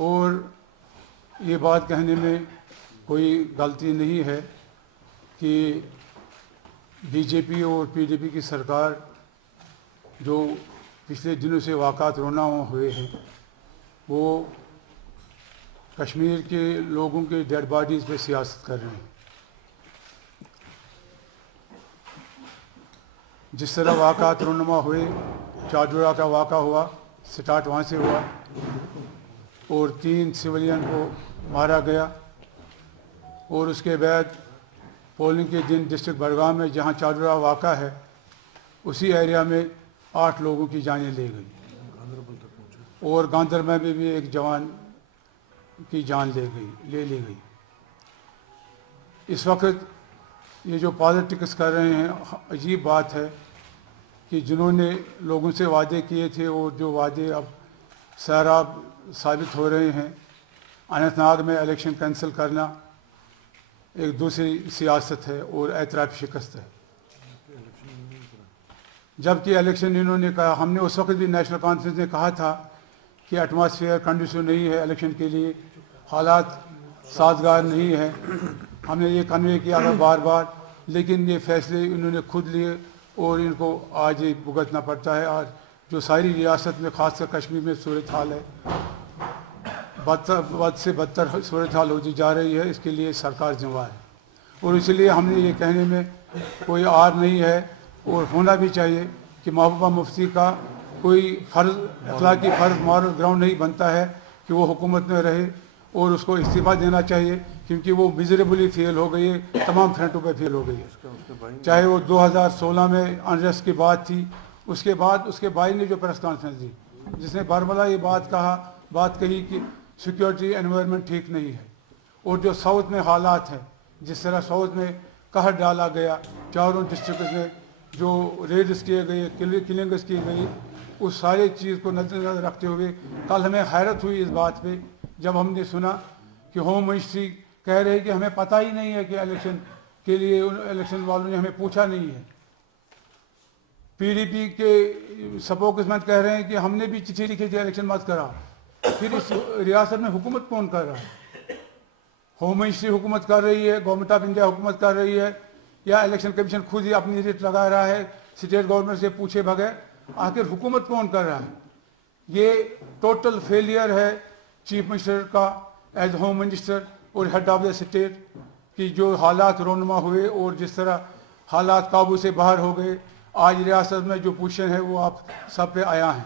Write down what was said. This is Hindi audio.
और ये बात कहने में कोई गलती नहीं है कि बीजेपी और पीडीपी की सरकार जो पिछले दिनों से वाक़ात रोना हुए हैं वो कश्मीर के लोगों के डेड बॉडीज़ पे सियासत कर रहे हैं। जिस तरह वाक़ात रोनुमा हुए, चादुरा का वाक़ा हुआ, स्टार्ट वहाँ से हुआ और 3 सिविलियन को मारा गया और उसके बाद पोलिंग के दिन डिस्ट्रिक्ट बड़गाम में जहाँ चादुरा वाक़ा है उसी एरिया में 8 लोगों की जानें ले गई और गांधरबल में भी एक जवान की जान ले ली गई। इस वक्त ये जो पॉलिटिक्स कर रहे हैं, अजीब बात है कि जिन्होंने लोगों से वादे किए थे और जो वादे अब सैराब साबित हो रहे हैं। अनंतनाग में इलेक्शन कैंसिल करना एक दूसरी सियासत है और एतराफ़ शिकस्त है। जबकि इलेक्शन इन्होंने कहा, हमने उस वक्त भी नेशनल कॉन्फ्रेंस ने कहा था कि एटमॉस्फेयर कंडीशन नहीं है इलेक्शन के लिए, हालात साजगार नहीं है। हमने ये कन्वे किया था बार बार, लेकिन ये फैसले इन्होंने खुद लिए और इनको आज ये भुगतना पड़ता है। आज जो सारी रियासत में ख़ासकर कश्मीर में सूरत हाल है, बद से बदतर सूरत हाल होती जा रही है, इसके लिए सरकार जिम्मेदार है। और इसलिए हमने ये कहने में कोई आर नहीं है और होना भी चाहिए कि महबूबा मुफ्ती का कोई फ़र्ज़, अखलाकी फ़र्ज़, मॉरल ग्राउंड नहीं बनता है कि वो हुकूमत में रहे और उसको इस्तीफ़ा देना चाहिए, क्योंकि वो मिजरेबली फेल हो गई है, तमाम फ्रंटों पे फेल हो गई है। चाहे वो 2016 में अनरेस्ट की बात थी, उसके बाद उसके भाई ने जो प्रेस कॉन्फ्रेंस दी जिसने बारमला ये बात कही कि सिक्योरिटी एनवायरनमेंट ठीक नहीं है और जो साउथ में हालात हैं, जिस तरह साउथ में कहर डाला गया, चारों डिस्ट्रिक्ट में जो रेड्स किए गए, किलिंग्स की गई, उस सारे चीज़ को नज़र रखते हुए कल हमें हैरत हुई इस बात पे जब हमने सुना कि होम मिनिस्ट्री कह रहे कि हमें पता ही नहीं है कि इलेक्शन के लिए इलेक्शन वालों ने हमें पूछा नहीं है। पीडीपी के स्पोक्समैन कह रहे हैं कि हमने भी चिट्ठी लिखी थी इलेक्शन मत करा। फिर इस रियासत में हुकूमत कौन कर रहा है? होम मिनिस्ट्री हुकूमत कर रही है, गवर्नमेंट ऑफ इंडिया हुकूमत कर रही है, या इलेक्शन कमीशन खुद ही अपनी रिट लगा रहा है स्टेट गवर्नमेंट से पूछे बगैर? आखिर हुकूमत कौन कर रहा है? ये टोटल फेलियर है चीफ मिनिस्टर का एज होम मिनिस्टर और हेड ऑफ द स्टेट की। जो हालात रोनुमा हुए और जिस तरह हालात काबू से बाहर हो गए, आज रियासत में जो पोजीशन है वो आप सब पे आया है।